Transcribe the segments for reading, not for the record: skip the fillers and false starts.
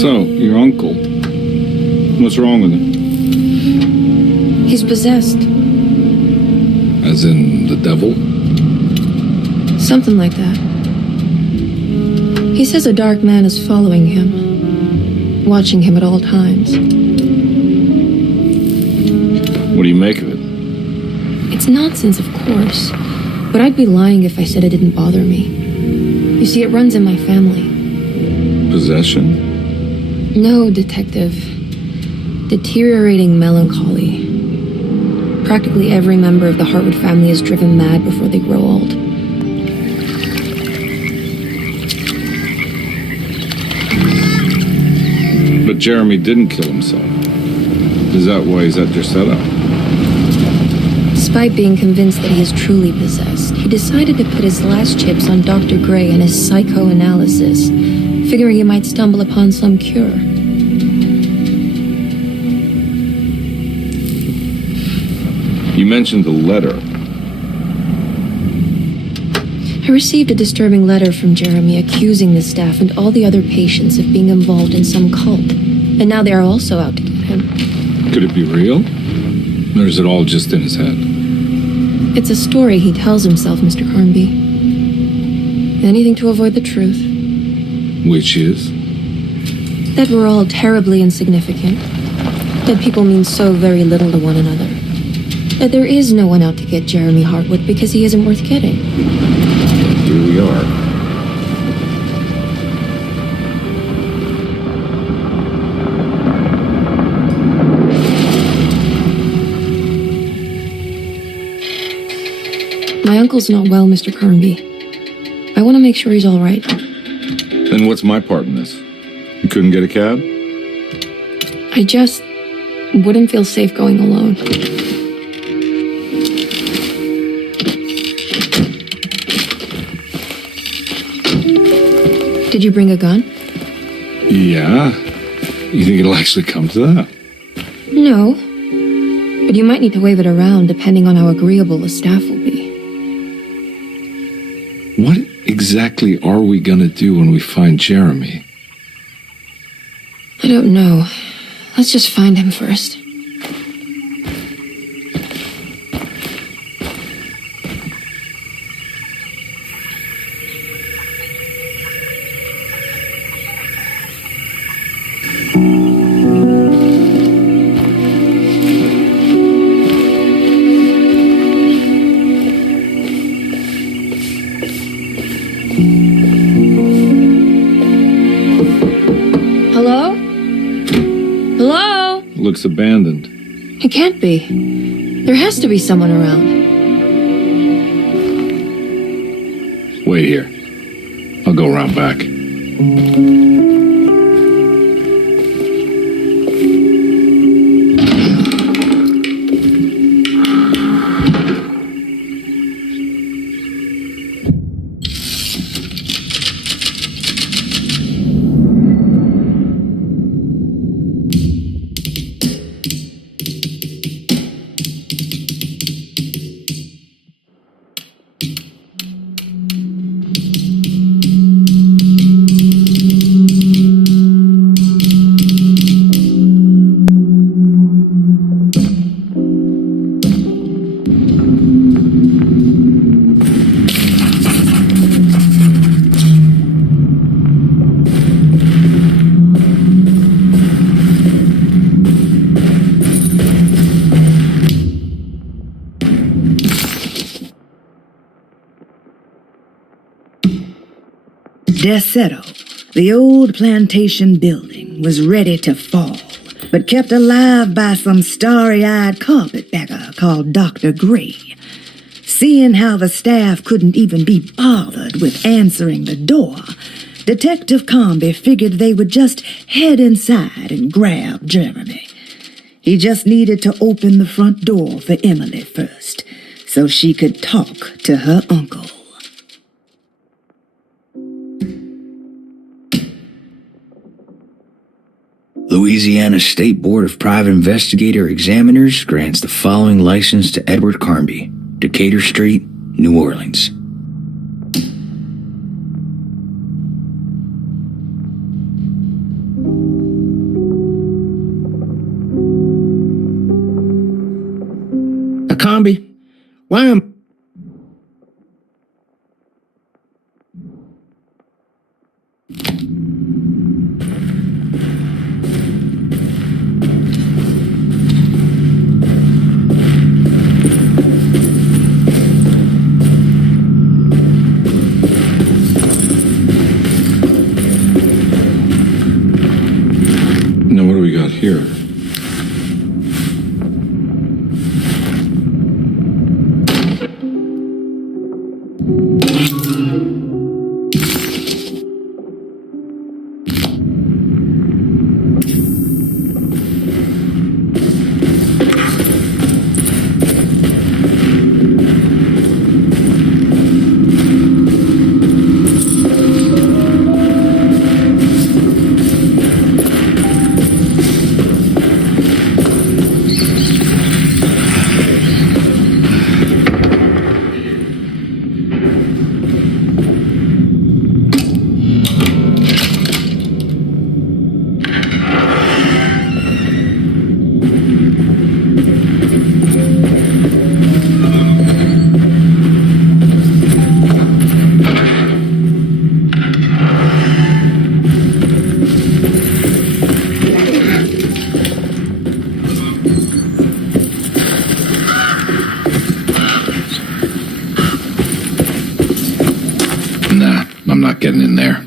So, your uncle, what's wrong with him? He's possessed. As in the devil? Something like that. He says a dark man is following him, watching him at all times. What do you make of it? It's nonsense, of course, but I'd be lying if I said it didn't bother me. You see, it runs in my family. Possession? No, Detective. Deteriorating melancholy. Practically every member of the Hartwood family is driven mad before they grow old. But Jeremy didn't kill himself. Is that why he's at your setup? Despite being convinced that he is truly possessed, he decided to put his last chips on Dr. Gray and his psychoanalysis, figuring he might stumble upon some cure. You mentioned the letter. I received a disturbing letter from Jeremy accusing the staff and all the other patients of being involved in some cult. And now they are also out to get him. Could it be real? Or is it all just in his head? It's a story he tells himself, Mr. Carnby. Anything to avoid the truth. Which is? That we're all terribly insignificant. That people mean so very little to one another. That there is no one out to get Jeremy Hartwood because he isn't worth getting. Here we are. My uncle's not well, Mr. Carnby. I want to make sure he's all right. Then what's my part in this? You couldn't get a cab? I just wouldn't feel safe going alone. Did you bring a gun? Yeah. You think it'll actually come to that? No. But you might need to wave it around depending on how agreeable the staff will be. What exactly are we gonna do when we find Jeremy? I don't know. Let's just find him first. Hello? Hello? Looks abandoned. It can't be. There has to be someone around. Wait here. I'll go around back. Deseto, the old plantation building, was ready to fall, but kept alive by some starry-eyed carpetbagger called Dr. Gray. Seeing how the staff couldn't even be bothered with answering the door, Detective CARNBY figured they would just head inside and grab Jeremy. He just needed to open the front door for Emily first, so she could talk to her uncle. Louisiana State Board of Private Investigator Examiners grants the following license to Edward CARNBY, Decatur Street, New Orleans. CARNBY, why am... Now, what do we got here? Nah, I'm not getting in there.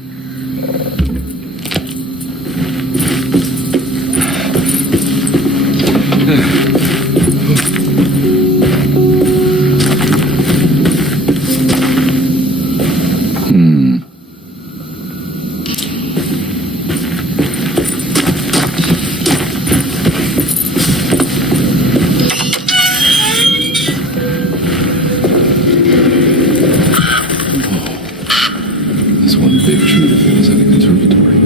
This one big tree that feels like a conservatory.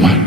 What?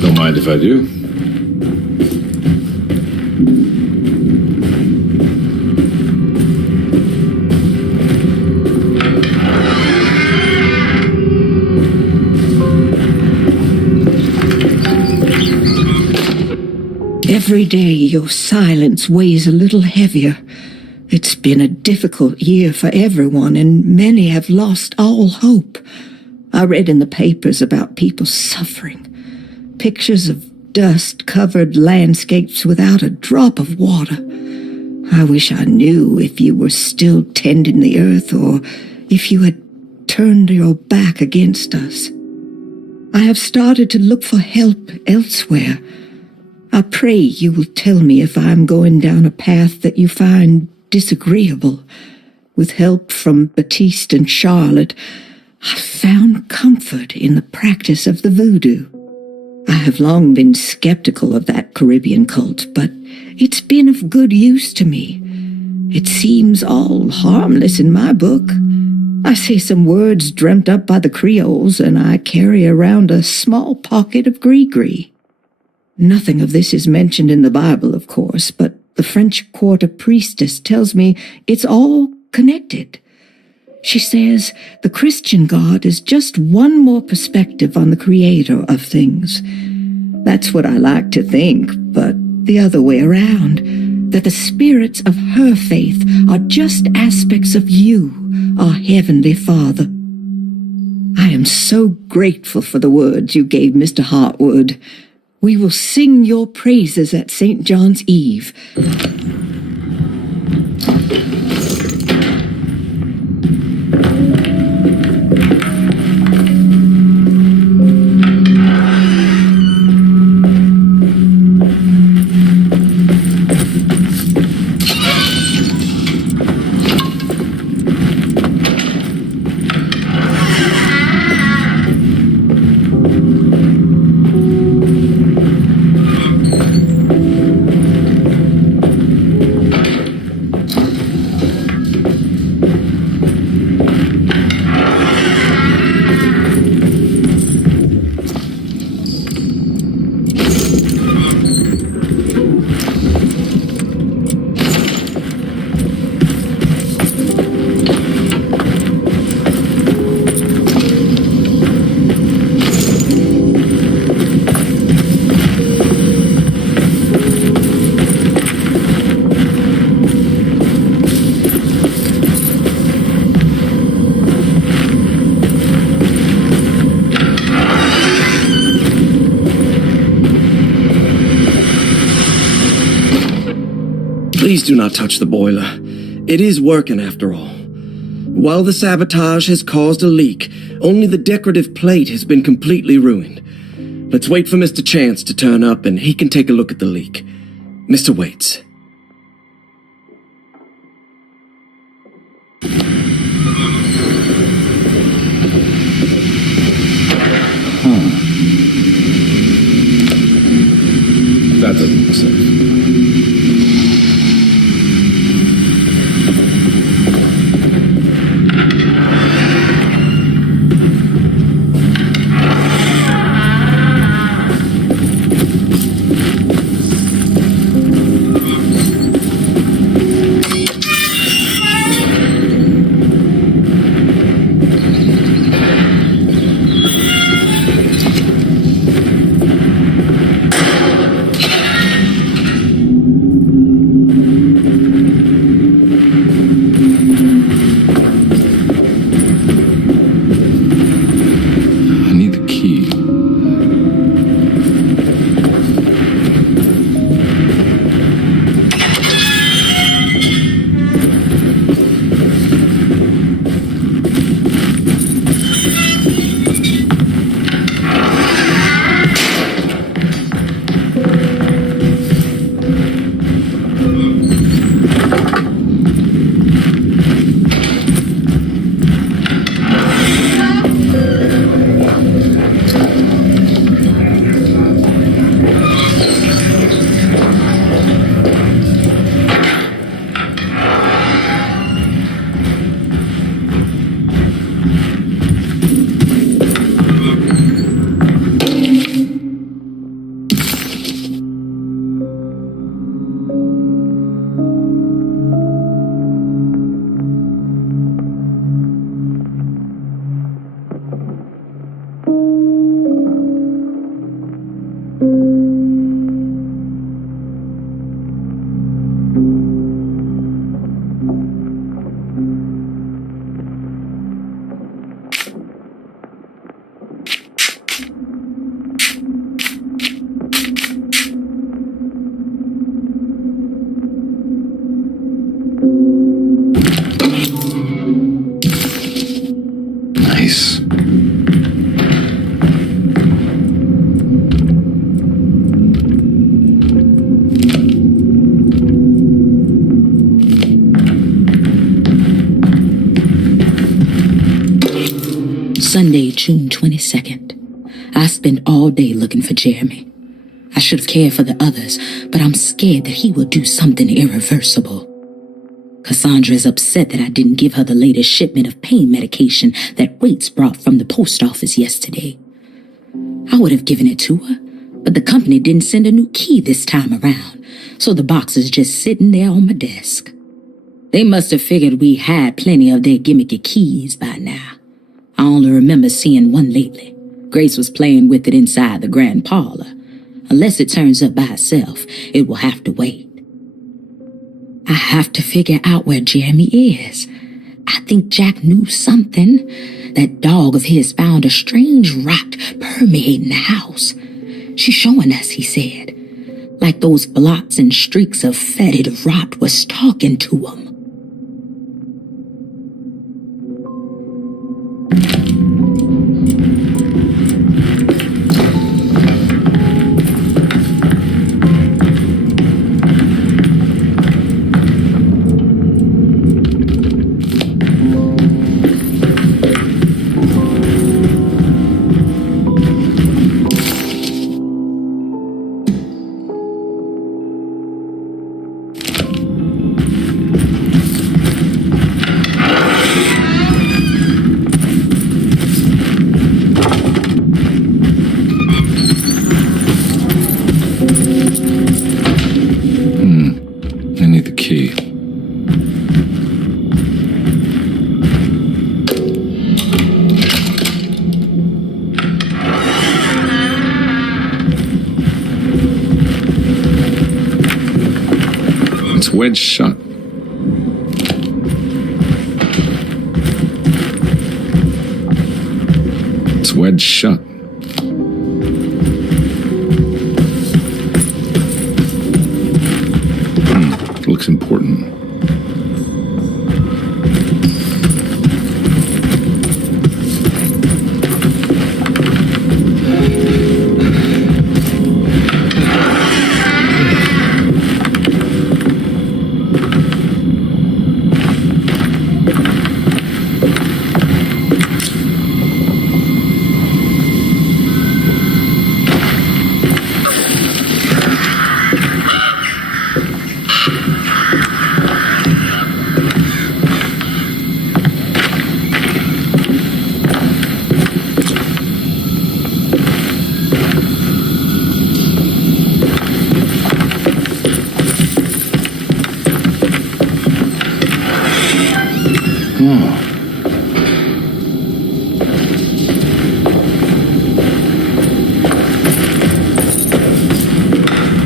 Don't mind if I do. Every day your silence weighs a little heavier. It's been a difficult year for everyone, and many have lost all hope. I read in the papers about people suffering. Pictures of dust-covered landscapes without a drop of water. I wish I knew if you were still tending the earth or if you had turned your back against us. I have started to look for help elsewhere. I pray you will tell me if I am going down a path that you find disagreeable. With help from Baptiste and Charlotte, I found comfort in the practice of the voodoo. I have long been skeptical of that Caribbean cult, but it's been of good use to me. It seems all harmless in my book. I say some words dreamt up by the Creoles, and I carry around a small pocket of gree-gree. Nothing of this is mentioned in the Bible, of course, but the French Quarter priestess tells me it's all connected. She says the Christian God is just one more perspective on the creator of things. That's what I like to think, but the other way around, that the spirits of her faith are just aspects of you, our Heavenly Father. I am so grateful for the words you gave Mr. Hartwood. We will sing your praises at St. John's Eve. Please do not touch the boiler. It is working after all. While the sabotage has caused a leak, only the decorative plate has been completely ruined. Let's wait for Mr. Chance to turn up and he can take a look at the leak. Mr. Waits. That doesn't look safe. Sunday, June 22nd. I spent all day looking for Jeremy. I should have cared for the others, but I'm scared that he will do something irreversible. Cassandra is upset that I didn't give her the latest shipment of pain medication that Waits brought from the post office yesterday. I would have given it to her, but the company didn't send a new key this time around, so the box is just sitting there on my desk. They must have figured we had plenty of their gimmicky keys by now. I only remember seeing one lately. Grace was playing with it inside the grand parlor. Unless it turns up by itself, it will have to wait. I have to figure out where Jeremy is. I think Jack knew something. That dog of his found a strange rot permeating the house. She's showing us, he said. Like those blots and streaks of fetid rot was talking to him. Wedged shut. It's wedged shut. Looks important.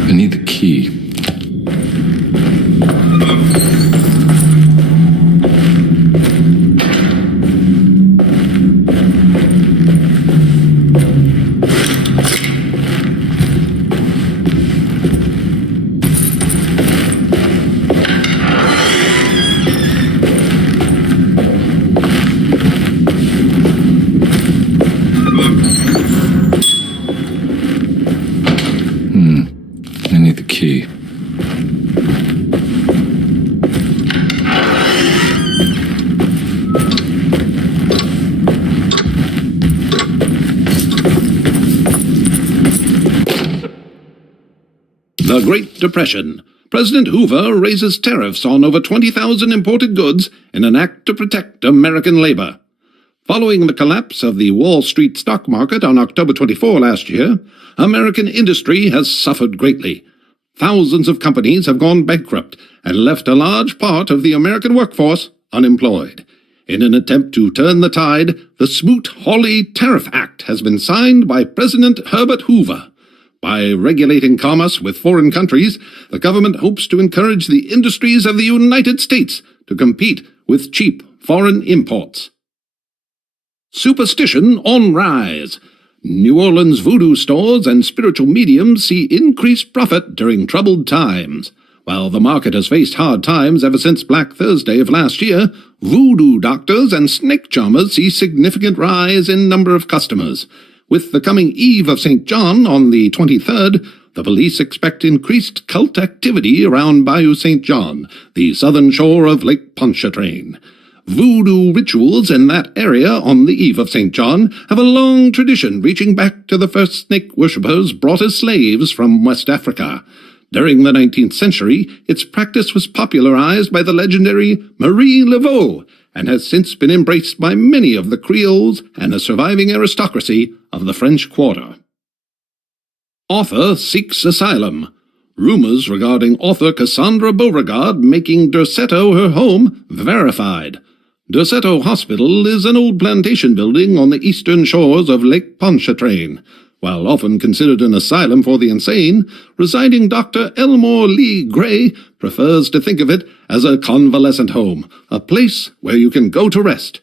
I need the key. I need the key. The Great Depression. President Hoover raises tariffs on over 20,000 imported goods in an act to protect American labor. Following the collapse of the Wall Street stock market on October 24 last year, American industry has suffered greatly. Thousands of companies have gone bankrupt and left a large part of the American workforce unemployed. In an attempt to turn the tide, the Smoot-Hawley Tariff Act has been signed by President Herbert Hoover. By regulating commerce with foreign countries, the government hopes to encourage the industries of the United States to compete with cheap foreign imports. Superstition on rise. New Orleans voodoo stores and spiritual mediums see increased profit during troubled times. While the market has faced hard times ever since Black Thursday of last year, voodoo doctors and snake charmers see significant rise in number of customers. With the coming Eve of St. John on the 23rd, the police expect increased cult activity around Bayou St. John, the southern shore of Lake Pontchartrain. Voodoo rituals in that area on the eve of St. John have a long tradition reaching back to the first snake worshippers brought as slaves from West Africa. During the 19th century, its practice was popularized by the legendary Marie Laveau and has since been embraced by many of the Creoles and the surviving aristocracy of the French Quarter. Author seeks asylum. Rumors regarding author Cassandra Beauregard making Derceto her home verified. Derceto Hospital is an old plantation building on the eastern shores of Lake Pontchartrain. While often considered an asylum for the insane, residing Dr. Elmore Lee Gray prefers to think of it as a convalescent home, a place where you can go to rest.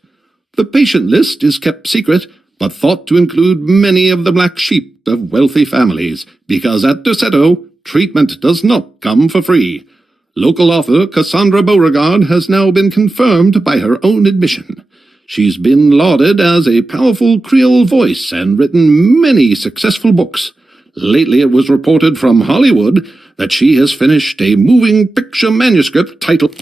The patient list is kept secret, but thought to include many of the black sheep of wealthy families, because at Derceto, treatment does not come for free. Local author Cassandra Beauregard has now been confirmed by her own admission. She's been lauded as a powerful Creole voice and written many successful books. Lately it was reported from Hollywood that she has finished a moving picture manuscript titled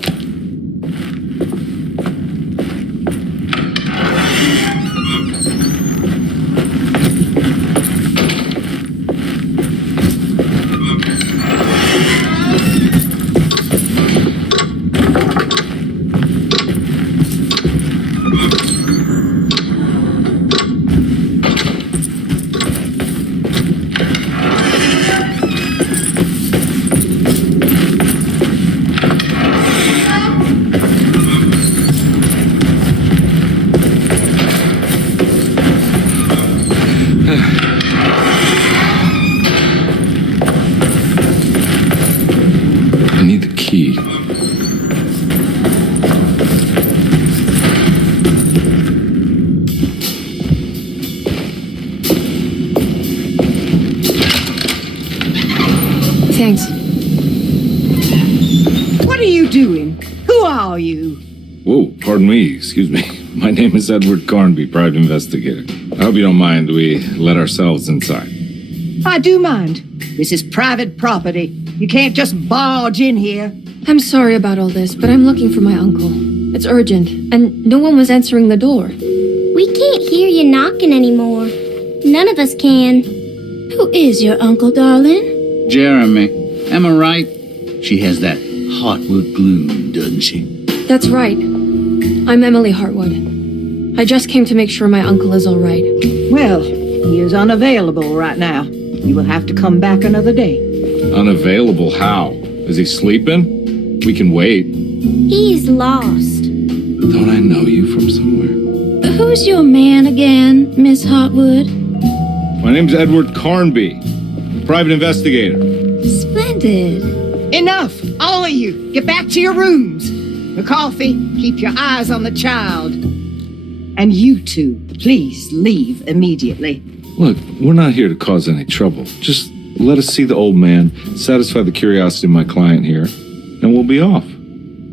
I need the key. Thanks. What are you doing? Who are you? Whoa, pardon me, excuse me. My name is Edward CARNBY, private investigator. I hope you don't mind we let ourselves inside. I do mind. This is private property. You can't just barge in here. I'm sorry about all this, but I'm looking for my uncle. It's urgent, and no one was answering the door. We can't hear you knocking anymore. None of us can. Who is your uncle, darling? Jeremy. Am I right? She has that heartwood gloom, doesn't she? That's right. I'm Emily Hartwood. I just came to make sure my uncle is all right. Well, he is unavailable right now. You will have to come back another day. Unavailable how? Is he sleeping? We can wait. He's lost. Don't I know you from somewhere? Who's your man again, Miss Hartwood? My name's Edward CARNBY, private investigator. Splendid. Enough! All of you! Get back to your rooms! McCarthy, keep your eyes on the child. And you two, please leave immediately. Look, we're not here to cause any trouble. Just let us see the old man, satisfy the curiosity of my client here, and we'll be off.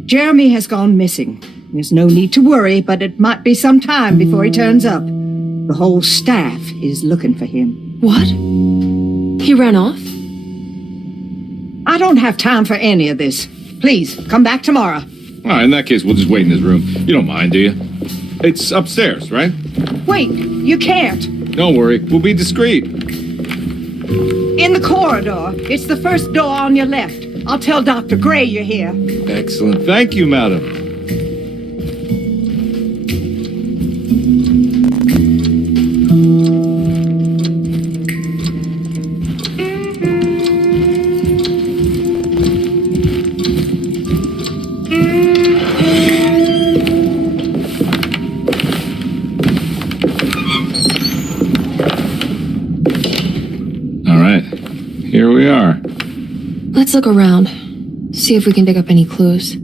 Jeremy has gone missing. There's no need to worry, but it might be some time before he turns up. The whole staff is looking for him. What? He ran off? I don't have time for any of this. Please, come back tomorrow. All right, in that case, we'll just wait in his room. You don't mind, do you? It's upstairs, right? Wait, you can't. Don't worry, we'll be discreet. In the corridor. It's the first door on your left. I'll tell Dr. Gray you're here. Excellent. Thank you, madam. All right, here we are. Let's look around. See if we can dig up any clues.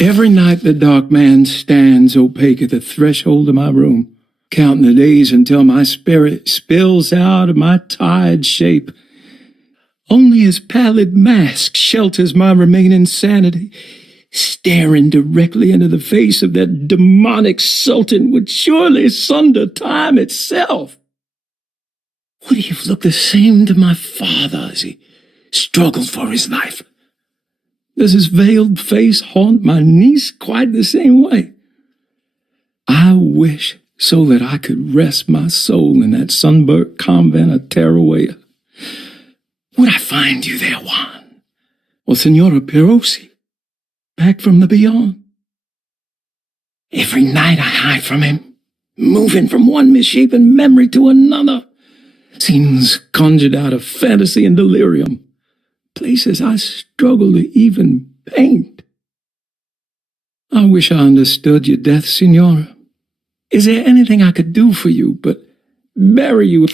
Every night the dark man stands opaque at the threshold of my room, counting the days until my spirit spills out of my tired shape. Only his pallid mask shelters my remaining sanity. Staring directly into the face of that demonic sultan would surely sunder time itself. Would he have looked the same to my father as he struggled for his life? Does his veiled face haunt my niece quite the same way? I wish so that I could rest my soul in that sunburnt convent of Tarawea. Would I find you there, Juan? Or Senora Perosi, back from the beyond? Every night I hide from him, moving from one misshapen memory to another. Scenes conjured out of fantasy and delirium. Places I struggle to even paint. I wish I understood your death, Senora. Is there anything I could do for you but bury you?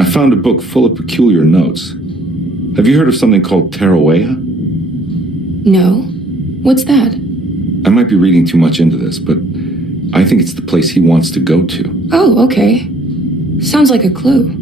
I found a book full of peculiar notes. Have you heard of something called Tarawea? No. What's that? I might be reading too much into this, but I think it's the place he wants to go to. Oh, okay. Sounds like a clue.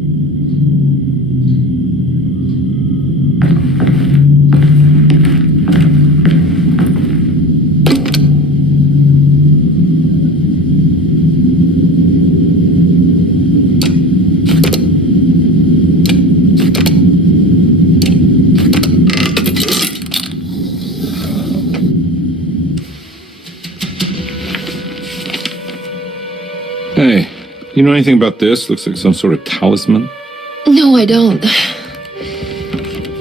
Hey, you know anything about this? Looks like some sort of talisman. No, I don't.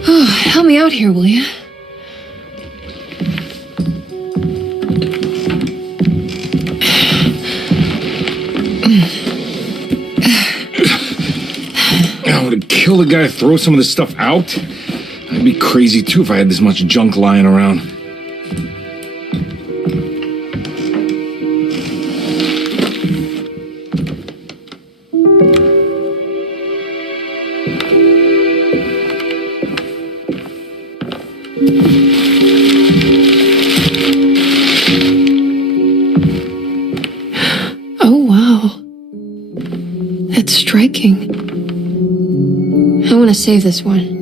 Oh, help me out here, will you? I would have killed a guy to throw some of this stuff out. I'd be crazy too if I had this much junk lying around. Oh, wow. That's striking. I want to save this one.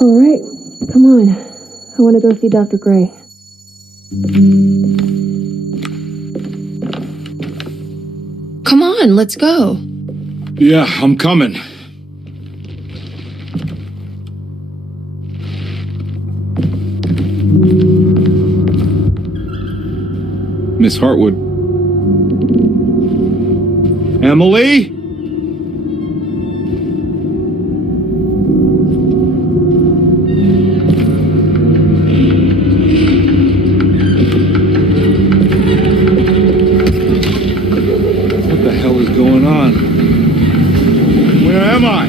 All right, come on. I want to go see Dr. Gray. Come on, let's go. Yeah, I'm coming. Miss Hartwood. Emily? What the hell is going on? Where am I?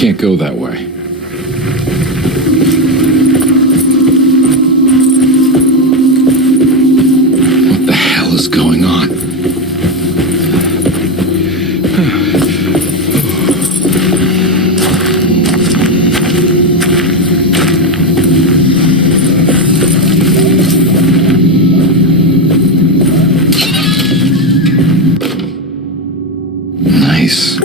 Can't go that way. What the hell is going on? Nice.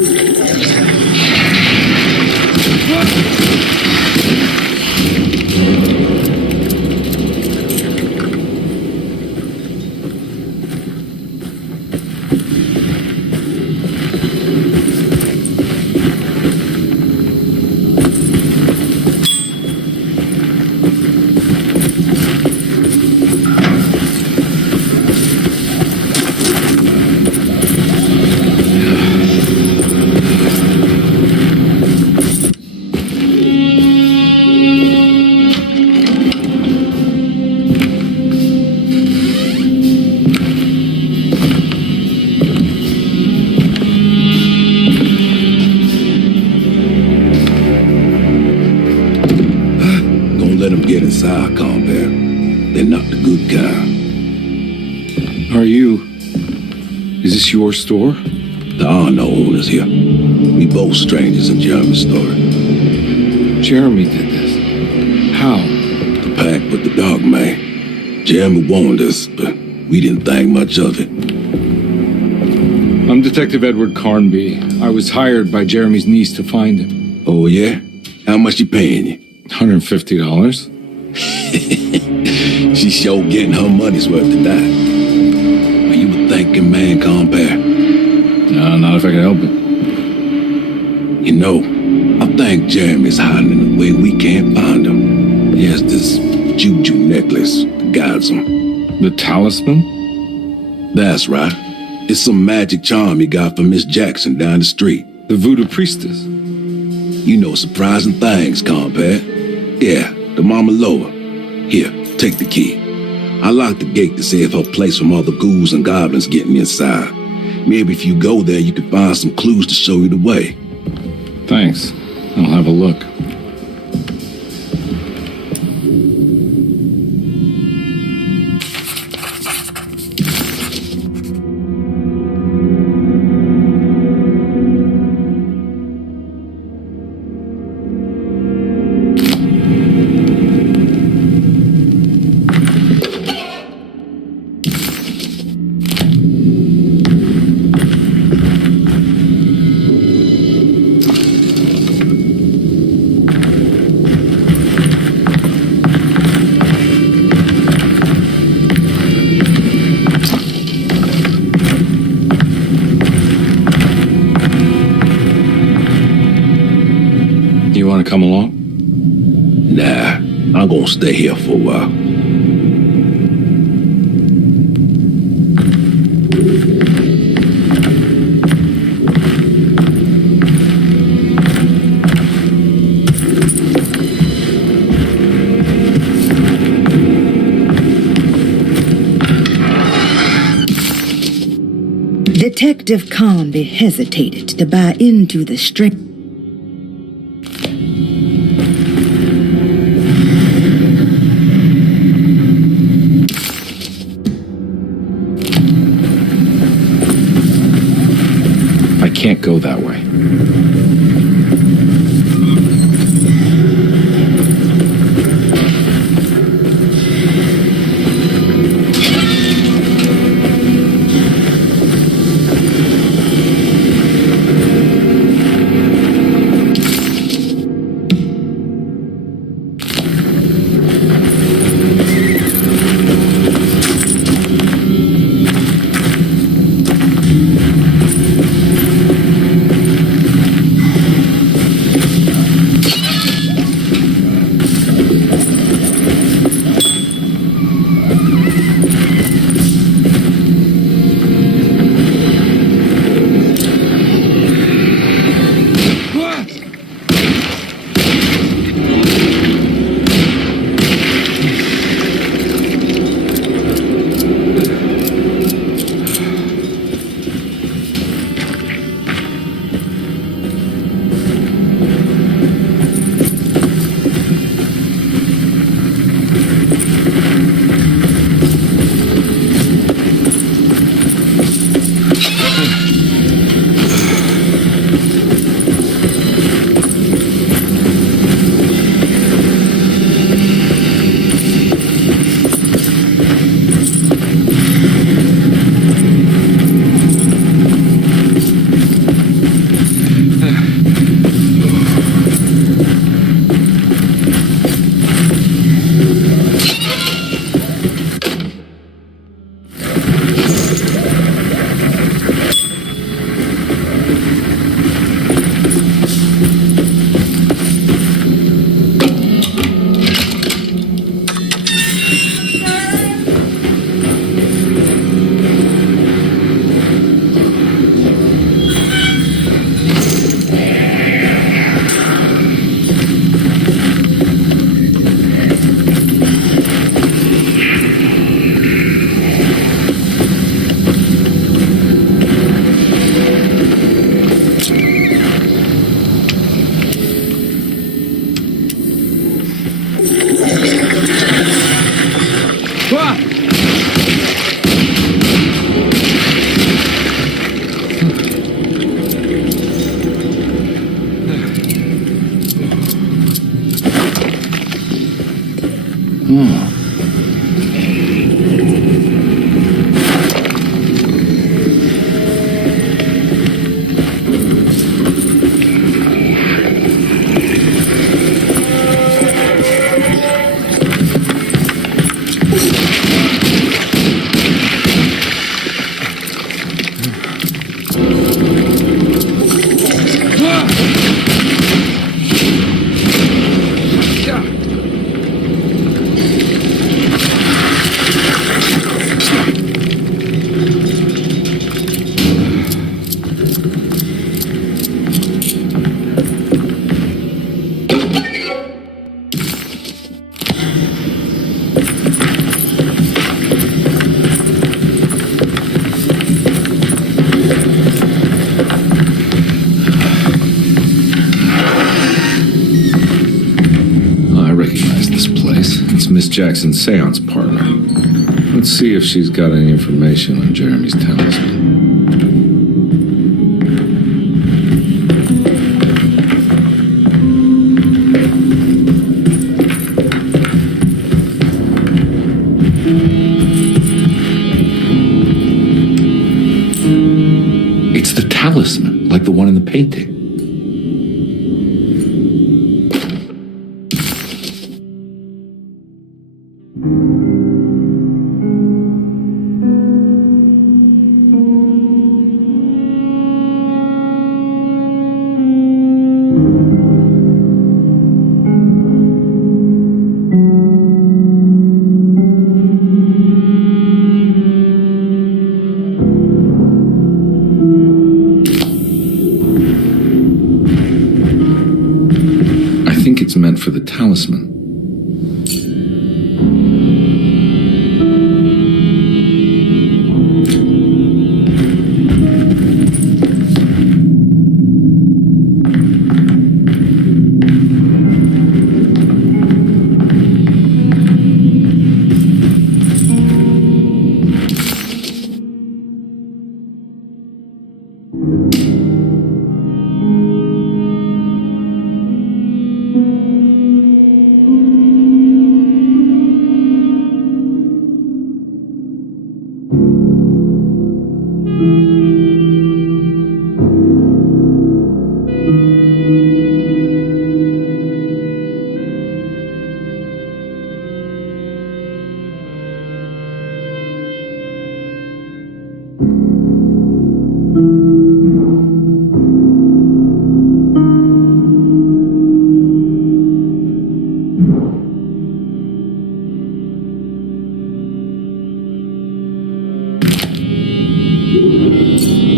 Let them get inside, CARNBY. They're not the good kind. Is this your store? There are no owners here. We both strangers in Jeremy's story. Jeremy did this. How? The pact with the dog man. Jeremy warned us, but we didn't think much of it. I'm Detective Edward CARNBY. I was hired by Jeremy's niece to find him. Oh, yeah? How much she paying you? $150. She's sure getting her money's worth tonight. Well, you would thinking man, compare? No, not if I can help it. You know, I think Jeremy's hiding in a way we can't find him. He has this juju necklace that guides him. The talisman? That's right. It's some magic charm he got from Miss Jackson down the street. The voodoo priestess? You know surprising things, compare. Yeah, the Mama Loa. Here, take the key. I locked the gate to save her place from all the ghouls and goblins getting inside. Maybe if you go there, you can find some clues to show you the way. Thanks. I'll have a look. You want to come along? Nah, I'm gonna stay here for a while. Detective CARNBY hesitated to buy into the string. I can't go that way. Jackson's seance partner. Let's see if she's got any information on Jeremy's talisman. It's the talisman, like the one in the painting. It's meant for the talisman.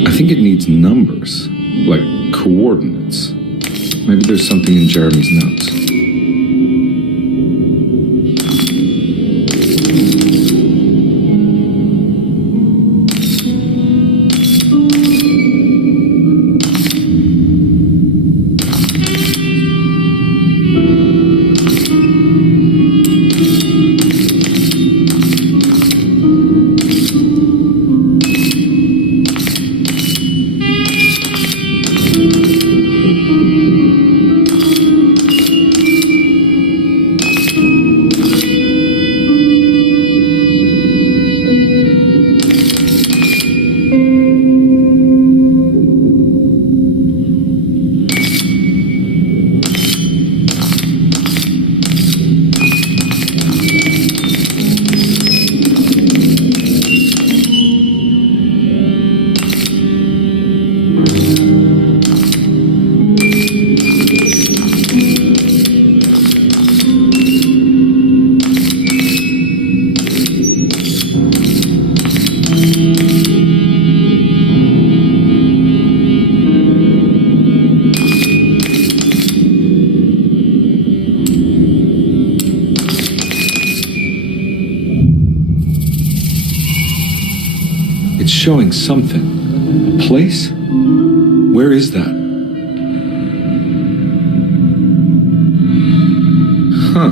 I think it needs numbers, like coordinates. Maybe there's something in Jeremy's notes. It's showing something. A place? Where is that? Huh.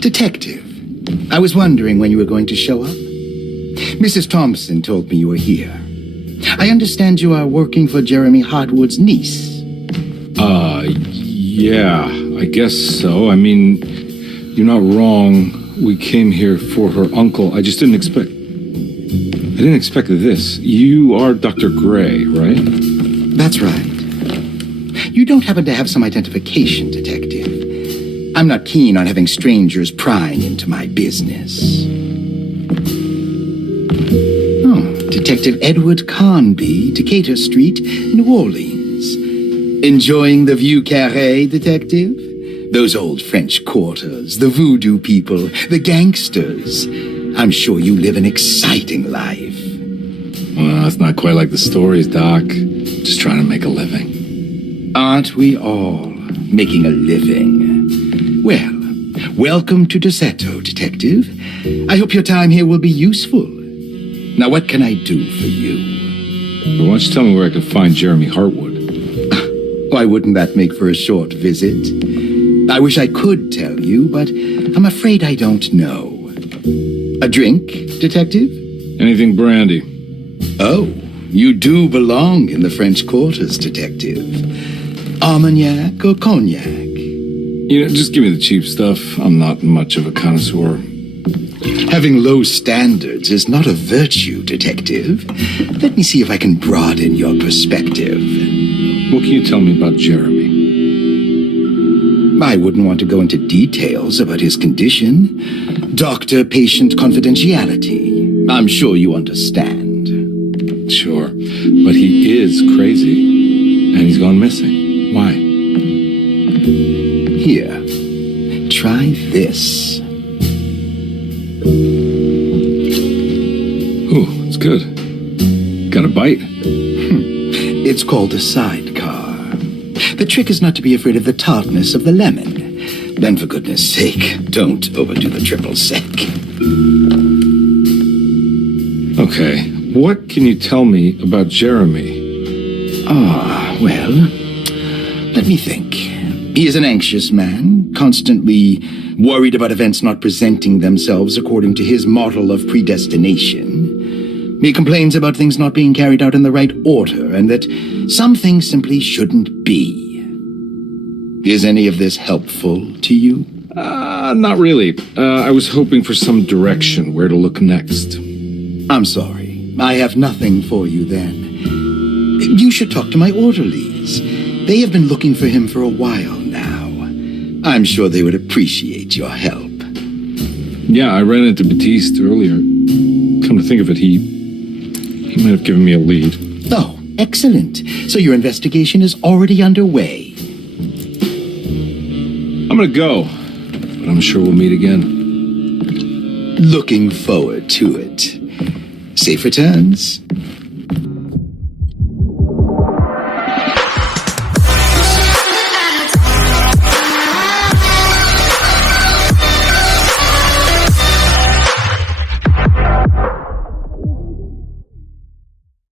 Detective, I was wondering when you were going to show up. Mrs. Thompson told me you were here. I understand you are working for Jeremy Hartwood's niece. Yeah, I guess so. I mean, you're not wrong. We came here for her uncle. I just didn't expect this. You are Dr. Gray, right? That's right. You don't happen to have some identification, Detective. I'm not keen on having strangers prying into my business. Oh, Detective Edward CARNBY, Decatur Street, New Orleans. Enjoying the Vieux Carré, Detective? Those old French quarters, the voodoo people, the gangsters. I'm sure you live an exciting life. Well, it's not quite like the stories, Doc. Just trying to make a living. Aren't we all making a living? Well, welcome to Deseto, Detective. I hope your time here will be useful. Now, what can I do for you? But why don't you tell me where I can find Jeremy Hartwood? Why wouldn't that make for a short visit? I wish I could tell you, but I'm afraid I don't know. A drink, Detective? Anything brandy. Oh, you do belong in the French Quarters, Detective. Armagnac or cognac? Just give me the cheap stuff. I'm not much of a connoisseur. Having low standards is not a virtue, Detective. Let me see if I can broaden your perspective. What can you tell me about Jeremy? I wouldn't want to go into details about his condition. Doctor-patient confidentiality. I'm sure you understand. Sure, but he is crazy, and he's gone missing. Why? Here, try this. Ooh, it's good. Got a bite? It's called a sidecar. The trick is not to be afraid of the tartness of the lemon. Then, for goodness sake, don't overdo the triple sec. Okay, what can you tell me about Jeremy? Well, let me think. He is an anxious man, constantly worried about events not presenting themselves according to his model of predestination. He complains about things not being carried out in the right order, and that some things simply shouldn't be. Is any of this helpful to you? Not really. I was hoping for some direction where to look next. I'm sorry. I have nothing for you then. You should talk to my orderlies. They have been looking for him for a while now. I'm sure they would appreciate your help. Yeah, I ran into Batiste earlier. Come to think of it, he might have given me a lead. Oh, excellent. So your investigation is already underway. I'm gonna go, but I'm sure we'll meet again. Looking forward to it. Safe returns.